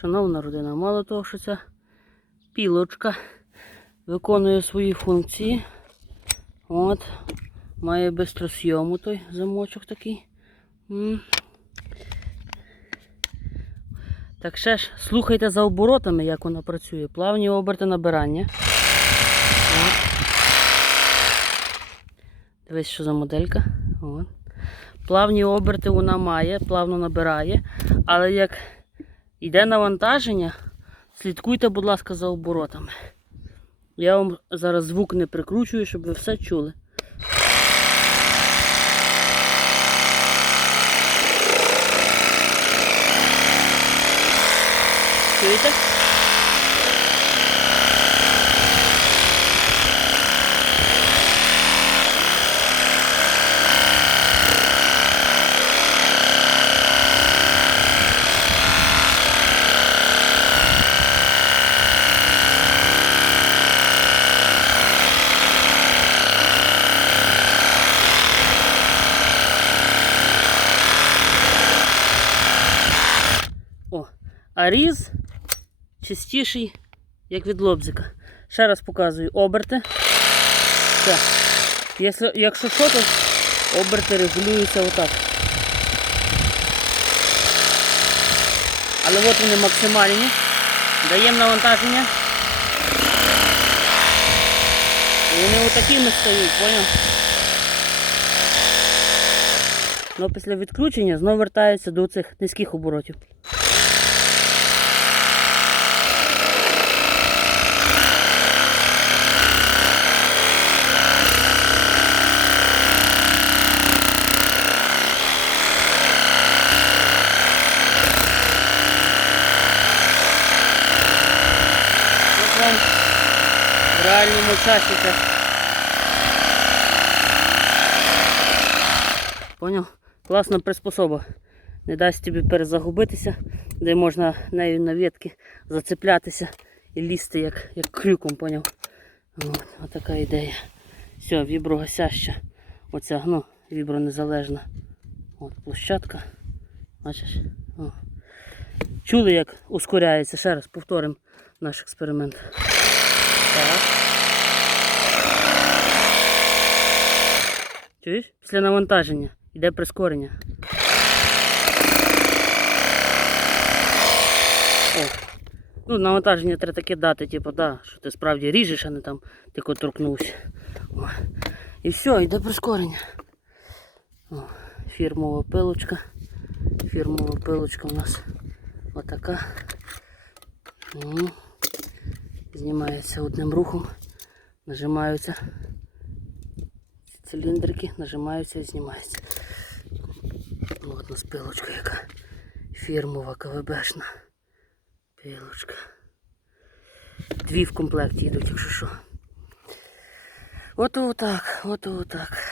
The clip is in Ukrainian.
Шановна родина, мало того, що ця пілочка виконує свої функції. От, має бистросйому той замочок такий. Так ще ж слухайте за оборотами, як вона працює. Плавні оберти набирання. Дивись, що за моделька. От. Плавні оберти вона має, плавно набирає, але як йде навантаження, слідкуйте, будь ласка, за оборотами. Я вам зараз звук не прикручую, щоб ви все чули. Чуєте? О, а різ чистіший, як від лобзика. Ще раз показую оберти. Все. Якщо, якщо що, то оберти регулюються отак. Але от вони максимальні. Даємо навантаження. І вони отакими стають, поняв? Ну після відключення знову вертаються до цих низьких оборотів. От вам в реальному часі. Поняв? Класна приспособа. Не дасть тобі перезагубитися, де можна нею на ветки зацеплятися і лізти як, як крюком, поняв? От, от така ідея. Все, віброгасяща. Оця, ну, вібронезалежна. От площадка. Бачиш? О. Чули, як ускоряється? Ще раз повторимо наш експеримент. Чуєш? Після навантаження йде прискорення. О. Ну, навантаження треба таке дати, типу, да, що ти справді ріжеш, а не там тільки торкнувся. О. І все, йде прискорення. О, фірмова пилочка. Фірмова пилочка у нас отака. М. Знімається одним рухом. Нажимаються циліндрики, нажимаються і знімаються. От у нас пилочка яка фірмова КВБшна. Пилочка. Дві в комплекті йдуть, якщо що. От отак, от отак.